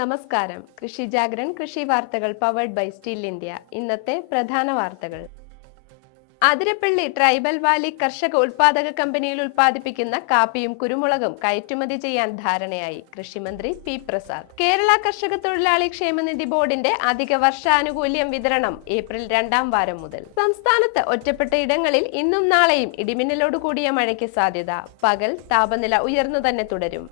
നമസ്കാരം. കൃഷി ജാഗ്രൻ കൃഷി വാർത്തകൾ പവേർഡ് ബൈ സ്റ്റീൽ ഇന്ത്യ ഇന്നത്തെ പ്രധാന വാർത്തകൾ. അതിരപ്പള്ളി ട്രൈബൽ വാലി കർഷക ഉൽപാദക കമ്പനിയിൽ ഉൽപ്പാദിപ്പിക്കുന്ന കാപ്പിയും കുരുമുളകും കയറ്റുമതി ചെയ്യാൻ ധാരണയായി കൃഷിമന്ത്രി പി പ്രസാദ്. കേരള കർഷക തൊഴിലാളി ക്ഷേമനിധി ബോർഡിന്റെ അധിക വർഷാനുകൂല്യം വിതരണം ഏപ്രിൽ രണ്ടാം വാരം മുതൽ. സംസ്ഥാനത്ത് ഒറ്റപ്പെട്ട ഇടങ്ങളിൽ ഇന്നും നാളെയും ഇടിമിന്നലോട് കൂടിയ മഴയ്ക്ക് സാധ്യത. പകൽ താപനില ഉയർന്നു തന്നെ തുടരും.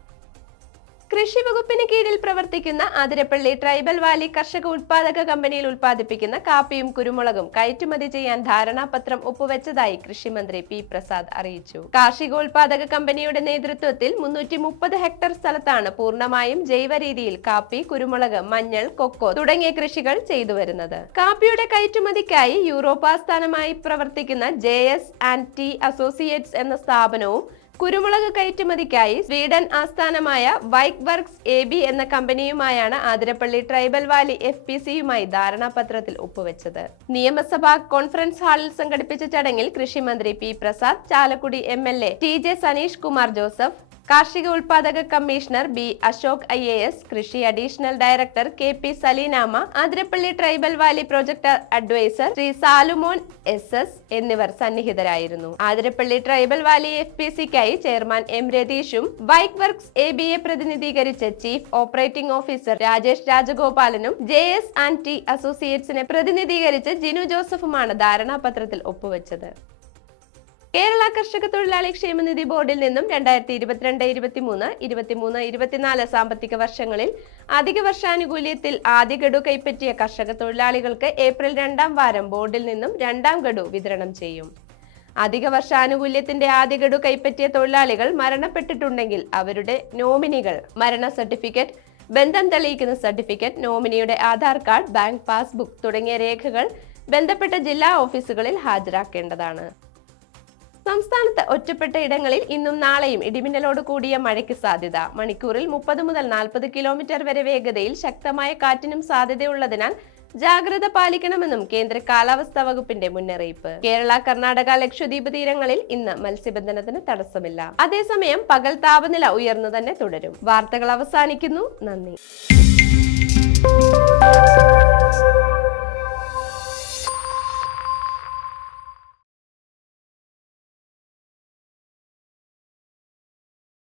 കൃഷി വകുപ്പിന് കീഴിൽ പ്രവർത്തിക്കുന്ന അതിരപ്പള്ളി ട്രൈബൽ വാലി കർഷക ഉത്പാദക കമ്പനിയിൽ ഉൽപ്പാദിപ്പിക്കുന്ന കാപ്പിയും കുരുമുളകും കയറ്റുമതി ചെയ്യാൻ ധാരണാപത്രം ഒപ്പുവെച്ചതായി കൃഷിമന്ത്രി പി പ്രസാദ് അറിയിച്ചു. കാർഷികോൽപാദക കമ്പനിയുടെ നേതൃത്വത്തിൽ മുന്നൂറ്റി മുപ്പത് ഹെക്ടർ സ്ഥലത്താണ് പൂർണമായും ജൈവ രീതിയിൽ കാപ്പി കുരുമുളക് മഞ്ഞൾ കൊക്കോ തുടങ്ങിയ കൃഷികൾ ചെയ്തു വരുന്നത്. കാപ്പിയുടെ കയറ്റുമതിക്കായി യൂറോപ്പ് ആസ്ഥാനമായി പ്രവർത്തിക്കുന്ന J S and T associates എന്ന സ്ഥാപനവും കുരുമുളക് കയറ്റുമതിക്കായി സ്വീഡൻ ആസ്ഥാനമായ വൈക്ക് വർക്ക്സ് എ ബി എന്ന കമ്പനിയുമായാണ് Athirappilly tribal valley F P സിയുമായി ധാരണാപത്രത്തിൽ ഒപ്പുവെച്ചത്. നിയമസഭാ കോൺഫറൻസ് ഹാളിൽ സംഘടിപ്പിച്ച ചടങ്ങിൽ കൃഷിമന്ത്രി P Prasad Chalakudy M L A T J Saneesh Kumar Joseph കാർഷിക ഉൽപാദക commissioner B Ashok I A S കൃഷി additional director K P Saleenama Athirappilly tribal valley project adviser Shri Salumon S S എന്നിവർ സന്നിഹിതരായിരുന്നു. Athirappilly tribal valley F P സിക്കായി chairman M രതീഷും bike works A B A പ്രതിനിധീകരിച്ച് chief operating officer Rajesh രാജഗോപാലനും J S and T അസോസിയേറ്റ്സിനെ പ്രതിനിധീകരിച്ച് ജിനു ജോസഫുമാണ് ധാരണാപത്രത്തിൽ ഒപ്പുവെച്ചത്. കേരള കർഷക തൊഴിലാളി ക്ഷേമനിധി ബോർഡിൽ നിന്നും രണ്ടായിരത്തി ഇരുപത്തിരണ്ട് ഇരുപത്തിമൂന്ന് ഇരുപത്തിമൂന്ന് ഇരുപത്തിനാല് സാമ്പത്തിക വർഷങ്ങളിൽ അധിക വർഷാനുകൂല്യത്തിൽ ആദ്യ ഗഡു കൈപ്പറ്റിയ കർഷക തൊഴിലാളികൾക്ക് ഏപ്രിൽ രണ്ടാം വാരം ബോർഡിൽ നിന്നും രണ്ടാം ഗഡു വിതരണം ചെയ്യും. അധിക വർഷാനുകൂല്യത്തിന്റെ ആദ്യ ഗഡു കൈപ്പറ്റിയ തൊഴിലാളികൾ മരണപ്പെട്ടിട്ടുണ്ടെങ്കിൽ അവരുടെ നോമിനികൾ മരണ സർട്ടിഫിക്കറ്റ് ബന്ധം തെളിയിക്കുന്ന സർട്ടിഫിക്കറ്റ് നോമിനിയുടെ ആധാർ കാർഡ് ബാങ്ക് പാസ്ബുക്ക് തുടങ്ങിയ രേഖകൾ ബന്ധപ്പെട്ട ജില്ലാ ഓഫീസുകളിൽ ഹാജരാക്കേണ്ടതാണ്. സംസ്ഥാനത്ത് ഒറ്റപ്പെട്ട ഇടങ്ങളിൽ ഇന്നും നാളെയും ഇടിമിന്നലോട് കൂടിയ മഴയ്ക്ക് സാധ്യത. മണിക്കൂറിൽ മുപ്പത് മുതൽ നാൽപ്പത് കിലോമീറ്റർ വരെ വേഗതയിൽ ശക്തമായ കാറ്റിനും സാധ്യതയുള്ളതിനാൽ ജാഗ്രത പാലിക്കണമെന്നും കേന്ദ്ര കാലാവസ്ഥാ വകുപ്പിന്റെ മുന്നറിയിപ്പ്. കേരള കർണാടക ലക്ഷദ്വീപ് തീരങ്ങളിൽ ഇന്ന് മത്സ്യബന്ധനത്തിന് തടസ്സമില്ല. അതേസമയം പകൽ താപനില ഉയർന്നു തന്നെ തുടരും. വാർത്തകൾ അവസാനിക്കുന്നു. നന്ദി.